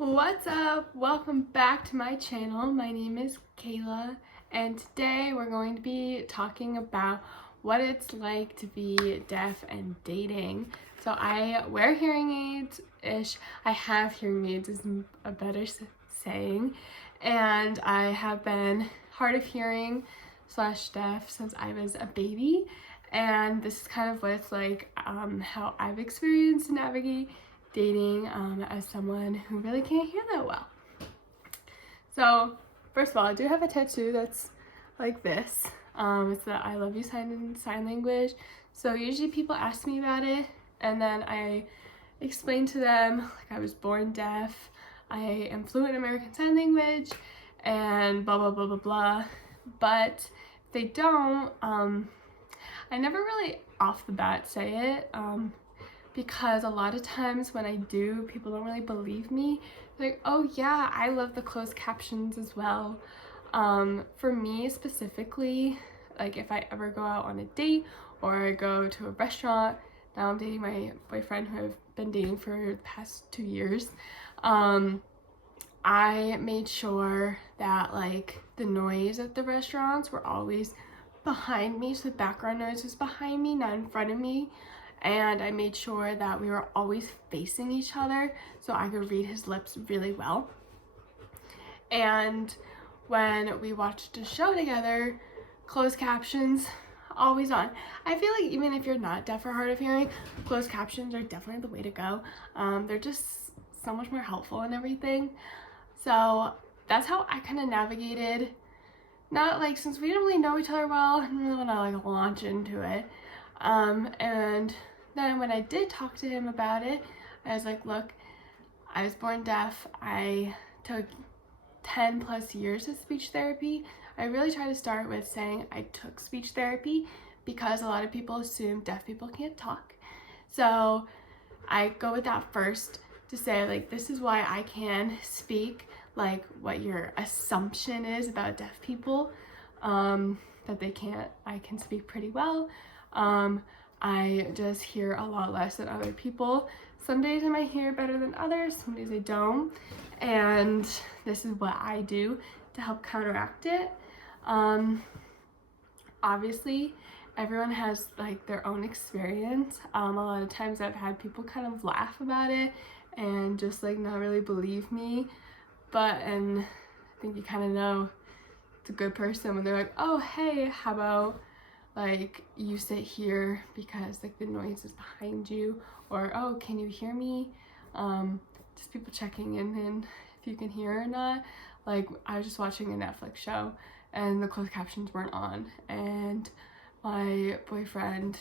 What's up? Welcome back to my channel. My name is Kayla, and today we're going to be talking about what it's like to be deaf and dating. So I wear hearing aids-ish. I have hearing aids is a better saying, and I have been hard of hearing slash deaf since I was a baby, and this is kind of what it's like, how I've experienced to navigate dating as someone who really can't hear that well. So first of all, I do have a tattoo that's like this. It's the I love you sign in sign language. So usually people ask me about it, and then I explain to them like I was born deaf, I am fluent in American Sign Language, and blah blah blah blah blah. But if they don't, I never really off the bat say it. Because a lot of times when I do, people don't really believe me. They're like, oh yeah, I love the closed captions as well. For me specifically, like if I ever go out on a date or I go to a restaurant, now I'm dating my boyfriend who I've been dating for the past 2 years, I made sure that like the noise at the restaurants were always behind me, so the background noise was behind me, not in front of me. And I made sure that we were always facing each other so I could read his lips really well. And when we watched a show together, closed captions always on. I feel like even if you're not deaf or hard of hearing, closed captions are definitely the way to go. They're just so much more helpful and everything. So that's how I kind of navigated. Not like, since we didn't really know each other well, I didn't really want to like launch into it. And then when I did talk to him about it, I was like, look, I was born deaf. I took 10 plus years of speech therapy. I really try to start with saying I took speech therapy because a lot of people assume deaf people can't talk. So I go with that first to say like, this is why I can speak like what your assumption is about deaf people, that they can't. I can speak pretty well. I just hear a lot less than other people. Some days I might hear better than others, some days I don't, and this is what I do to help counteract it. Obviously everyone has like their own experience. A lot of times I've had people kind of laugh about it and just like not really believe me, and I think you kind of know it's a good person when they're like, oh hey, how about like you sit here because like the noise is behind you, or oh, can you hear me? Just people checking in if you can hear or not. Like I was just watching a Netflix show and the closed captions weren't on, and my boyfriend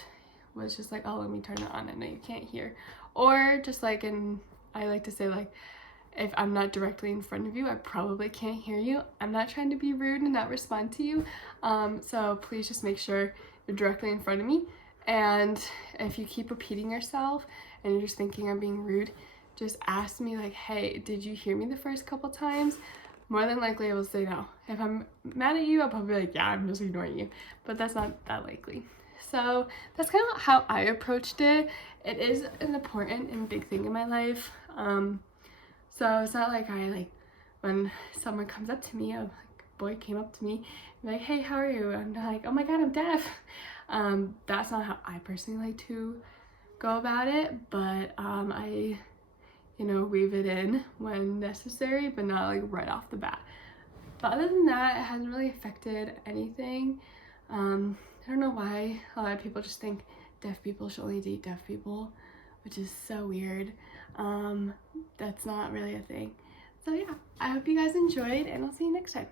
was just like, oh, let me turn it on, I know you can't hear. Or just like, and I like to say like, if I'm not directly in front of you, I probably can't hear you. I'm not trying to be rude and not respond to you. So please just make sure you're directly in front of me. And if you keep repeating yourself and you're just thinking I'm being rude, just ask me like, hey, did you hear me the first couple times? More than likely I will say no. If I'm mad at you, I'll probably be like, yeah, I'm just ignoring you. But that's not that likely. So that's kind of how I approached it. It is an important and big thing in my life. So it's not like when someone comes up to me, a boy came up to me, and like, hey, how are you? And I'm like, oh my god, I'm deaf. That's not how I personally like to go about it, but I, weave it in when necessary, but not like right off the bat. But other than that, it hasn't really affected anything. I don't know why a lot of people just think deaf people should only date deaf people, which is so weird. That's not really a thing. So yeah, I hope you guys enjoyed, and I'll see you next time.